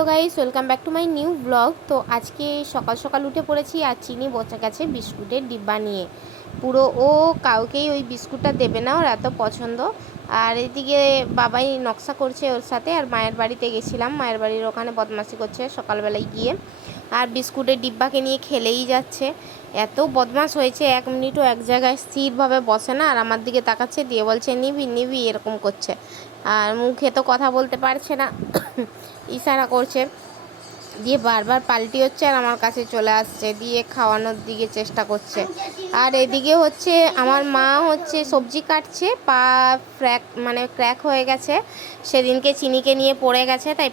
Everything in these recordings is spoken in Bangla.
Hello guys, welcome back to my new blog. তো আজকে সকাল সকাল উঠে পড়েছি আর চিনি বসে গেছে বিস্কুটের ডিব্বা নিয়ে। পুরো ও কাউকেই ওই বিস্কুটটা দেবে না, ওর এত পছন্দ। আর এদিকে বাবাই নকশা করছে ওর সাথে, আর মায়ের বাড়িতে গেছিলাম। মায়ের বাড়ির ওখানে বদমাশি করছে সকালবেলায় গিয়ে। আর বিস্কুটের ডিব্বাকে নিয়ে খেলেই যাচ্ছে। এত বদমাশ হয়েছে, এক মিনিটও এক জায়গায় স্থিরভাবে বসে না, আর আমার দিকে তাকাচ্ছে, দিয়ে বলছে, নিবি নিবি, এরকম করছে। আর মুখে তো কথা বলতে পারছে না। ইশারা করছে দিয়ে বারবার পাল্টি হচ্ছে আর আমার কাছে চলে আসছে, দিয়ে খাওয়ানোর দিকে চেষ্টা করছে। আর এদিকে হচ্ছে আমার মা হচ্ছে সবজি কাটছে, পা ক্র্যাক মানে ক্র্যাক হয়ে গেছে। সেদিনকে চিনিকে নিয়ে পড়ে গেছে, তাই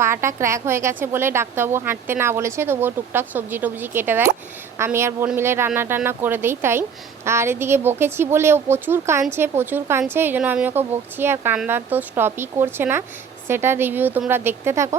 পাটা ক্র্যাক হয়ে গেছে বলে ডাক্তারবাবু হাঁটতে না বলেছে, তবুও টুকটাক সবজি টবজি কেটে দেয়। আমি আর বোন মিলে রান্না টান্না করে দিই তাই। আর এদিকে বকেছি বলে ও প্রচুর কাঁদছে প্রচুর কাঁদছে, এই জন্য আমি ওকে বকছি, আর কান্না তো স্টপই করছে না। সেটা রিভিউ তোমরা দেখতে থাকো।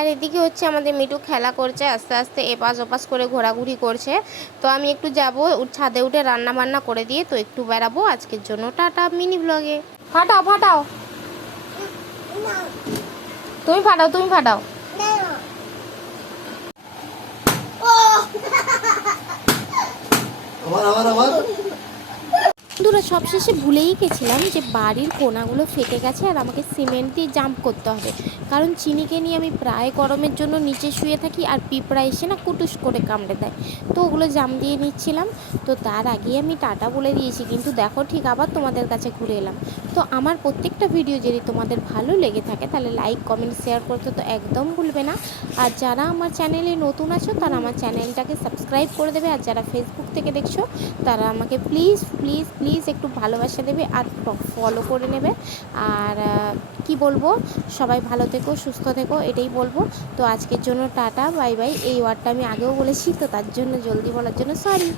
আর এদিকে হচ্ছে আমাদের মিটু খেলা করছে আস্তে আস্তে এপাশ ওপাশ করে ঘোরাঘুরি করছে। তো আমি একটু যাব ছাদে উঠে রান্না বান্না করে দিয়ে তো একটু বেড়াবো। আজকের জন্য টাটা মিনি ব্লগে। ফাটাও ফাটাও। তুমি ফাটাও তুমি ফাটাও। আবার আবার আবার। বন্ধুরা সবশেষে ভুলেই গেছিলাম যে বাড়ির কোনাগুলো ফেটে গেছে আর আমাকে সিমেন্ট দিয়ে জাম্প করতে হবে। কারণ চিনিকে নিয়ে আমি প্রায় গরমের জন্য নিচে শুয়ে থাকি আর পিঁপড়া এসে না কুটুস করে কামড়ে দেয়। তো ওগুলো জাম দিয়ে নিচ্ছিলাম। তো তার আগেই আমি টাটা বলে দিয়েছি। কিন্তু দেখো ঠিক আবার তোমাদের কাছে ঘুরে এলাম। তো আমার প্রত্যেকটা ভিডিও যদি তোমাদের ভালো লেগে থাকে তাহলে লাইক কমেন্ট শেয়ার করতে তো একদম ভুলবে না। আর যারা আমার চ্যানেলে নতুন আছো তারা আমার চ্যানেলটাকে সাবস্ক্রাইব করে দেবে। আর যারা ফেসবুক থেকে দেখছ তারা আমাকে প্লিজ প্লিজ প্লিজ একটু ভালোবাসা দেবে আর ফলো করে নেবে। আর কি বলব? সবাই ভালো থেকো, সুস্থ থেকো, এটাই বলব। তো আজকের জন্য টাটা, বাই বাই। এই ওয়ার্ডটা আমি আগেও বলেছি, তো তার জন্য জলদি বলার জন্য সরি